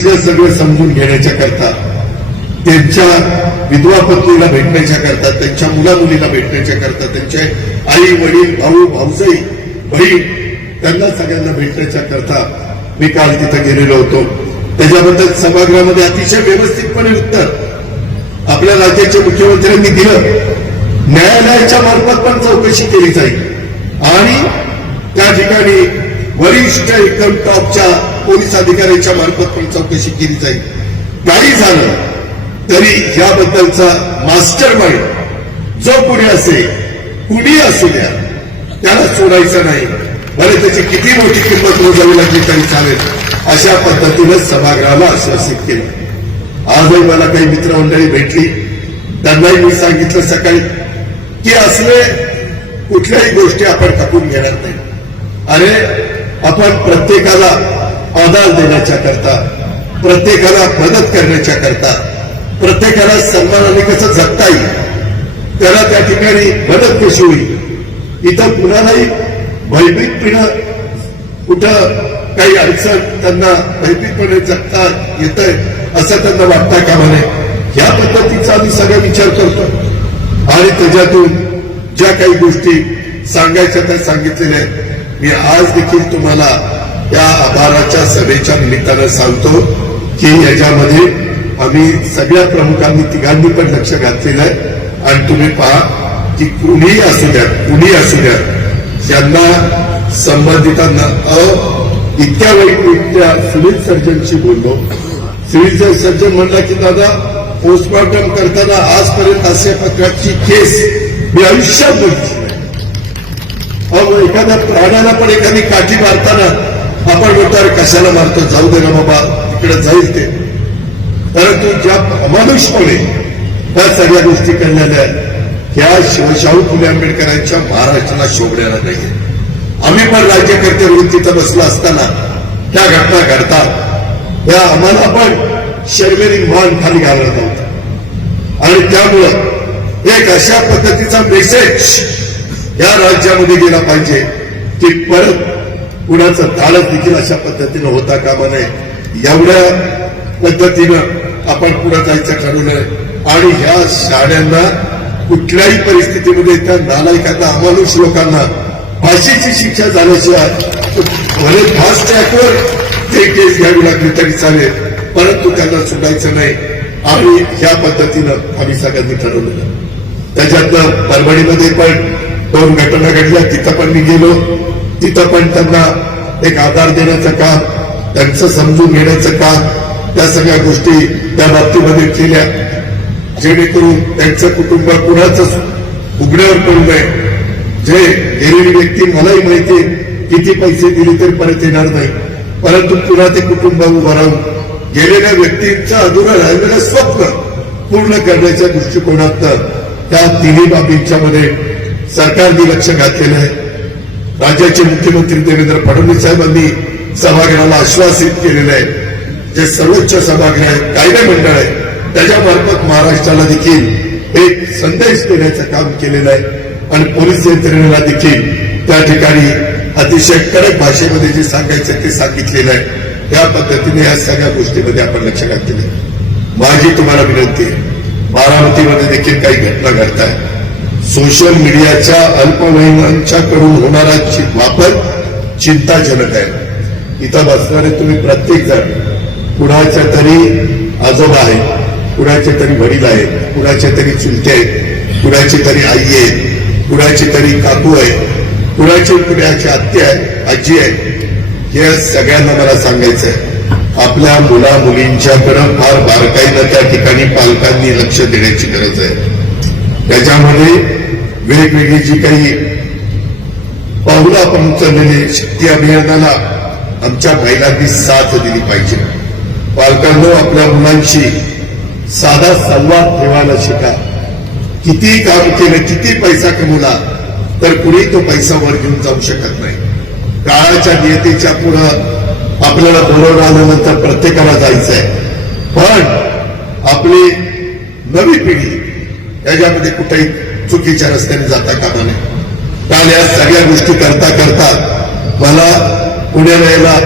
सगळं समजून घेण्याच्या करता त्यांच्या विधवा पत्नीला भेटण्याच्या करता त्यांच्या मुला मुलीला भेटण्याच्या करता त्यांचे आई वडील भाऊ भाऊजाई बहीण त्यांना सगळ्यांना भेटण्याच्या करता मी काल तिथं गेलेलो होतो. त्याच्याबद्दल सभागृहामध्ये अतिशय व्यवस्थितपणे उत्तर आपल्या राज्याच्या मुख्यमंत्र्यांनी दिलं. न्यायालयाच्या मार्फत पण चौकशी केली जाईल. आणि त्या ठिकाणी वरिष्ठ एकदम टॉपच्या पोलीस अधिकाऱ्यांच्या मार्फत पण चौकशी केली जाईल. काही झालं तरी याबद्दलचा मास्टर माइंड जो कुणी असेल कुणी असू द्या त्याला सोडायचं नाही. भले त्याची किती मोठी किंमत मोजावी लागली तरी चालेल. अशा पद्धतीनं सभागृहाला आश्वासित केलं. आजही मला काही मित्रमंडळी भेटली. त्यांनाही मी सांगितलं सकाळी की असले कुठल्याही गोष्टी आपण टाकून घेणार नाही. अरे आपण प्रत्येकाला अदाल देण्याच्या करता प्रत्येकाला मदत करण्याच्या करता प्रत्येकाला सन्मानाने कसं जगता येईल त्याला त्या ठिकाणी मदत कशी होईल? इथं कुणालाही भयभीतपणे कुठं काही अडचण त्यांना भयभीतपणे जगता येत असं त्यांना वाटता कामा नये या पद्धतीचा आम्ही सगळा विचार करतो. आणि त्याच्यातून ज्या काही गोष्टी सांगायच्या त्या सांगितलेल्या आहेत. मी आज देखील तुम्हाला या आभाराच्या सभेच्या निमित्तानं सांगतो की याच्यामध्ये आम्ही सगळ्या प्रमुखांनी तिघांनी पण लक्ष घातलेलं आहे. आणि तुम्ही पहा की कुणीही असू द्या कुणी असू द्या ज्यांना संबंधितांना अ इतक्या त्या सिव्हिल सर्जनशी बोललो. सिव्हिल सर्जन म्हणला की दादा पोस्टमॉर्टम करताना आजपर्यंत अशा प्रकारची केस मी आयुष्यात बघितली. एखाद्या प्राण्याला पण एखादी काठी मारताना आपण म्हणतो "अरे कशाला मारतो? जाऊ दे ना बाबा इकडे जाईल ते. परंतु ज्या अमानुषपणे त्या सगळ्या गोष्टी करण्याच्या ह्या शिवशाहू फुले आंबेडकरांच्या महाराष्ट्राला शोभण्याला नाही आम्ही पण राज्यकर्ते म्हणून तिथं बसलो असताना त्या घटना घडतात त्या आम्हाला पण शर्मेरी मान खाली घालत नव्हतं आणि त्यामुळं एक अशा पद्धतीचा मेसेज या राज्यामध्ये गेला पाहिजे की परत कुणाचं धाडस देखील अशा पद्धतीनं होता कामा नये. एवढ्या पद्धतीनं आपण पुढे जायचं ठरवलंय आणि ह्या शाळांना कुठल्याही परिस्थितीमध्ये त्या नालायकांना अमानुष लोकांना फाशीची शिक्षा झाल्याशिवाय भले फास्ट ट्रॅकवर ते केस घ्यावी लागली तरी चालेल परंतु त्यांना सुटायचं नाही. आणि ह्या पद्धतीनं आम्ही सगळ्यांनी ठरवलेलं त्याच्यातनं परभणीमध्ये पण दोन घटना घडल्या तिथं पण मी गेलो. तिथं पण त्यांना एक आधार देण्याचं काम त्यांचं समजून घेण्याचं काम त्या सगळ्या गोष्टी त्या बाबतीमध्ये केल्या. जेणेकरून त्यांचं कुटुंब कुणाच उघड्यावर पडू नये. जे गेलेली व्यक्ती मलाही माहिती किती पैसे दिले तरी परत येणार नाही. परंतु पुन्हा ते कुटुंब उभं राहून गेलेल्या व्यक्तींचं अधुरा राहिलेलं स्वप्न पूर्ण करण्याच्या दृष्टिकोनात त्या तिन्ही बाबींच्या मध्ये सरकारने लक्ष घातलेलं आहे. राज्याचे मुख्यमंत्री देवेंद्र फडणवीस साहेबांनी सभागृहाला आश्वासित केलेलं आहे. जे सर्वोच्च सभागृह आहे कायदे मंडळ आहे त्याच्यामार्फत महाराष्ट्राला देखील एक संदेश देण्याचं काम केलेलं आहे. आणि पोलीस यंत्रणेला देखील त्या ठिकाणी अतिशय कडक भाषेमध्ये जे सांगायचं ते सांगितलेलं आहे. या पद्धतीने या सगळ्या गोष्टीमध्ये आपण लक्ष घातलेलं आहे. माझी तुम्हाला विनंती आहे. बारामतीमध्ये देखील काही घटना घडत आहेत सोशल मीडियाच्या अल्पवयीनांच्याकडून होणारा वापर चिंताजनक आहे. इथं बसणारे तुम्ही प्रत्येक जण कुणाच्या तरी आजोबा आहेत कुणाचे तरी वडील आहेत कुणाचे तरी चुलते आहेत कुणाची तरी आई आहेत कुणाची तरी काकू आहे कुणाची कुणाची आत्या आहे आजी आहे हे सगळ्यांना मला सांगायचं आहे. आपल्या मुला मुलींच्याकडं फार बारकाईनं त्या ठिकाणी पालकांनी लक्ष देण्याची गरज आहे. त्याच्यामध्ये वेगवेगळी जी काही पावलं आपण उचललेली शक्ती अभियानाला आमच्या महिलांनी साथ दिली पाहिजे. पालकांनो आपल्या मुलांशी साधा संवाद ठेवायला शिका. किती काम केलं किती पैसा कमवला तर कुणी तो पैसा वर घेऊन जाऊ शकत नाही. काळाच्या नियतीच्या पुढं आपल्याला बरोबर आल्यानंतर प्रत्येकाला जायचं आहे पण आपली नवी पिढी याच्यामध्ये कुठेही चुकीच्या रस्त्याने जाता कामा नये कारण या सगळ्या गोष्टी करता करता मला पुण्याला यायला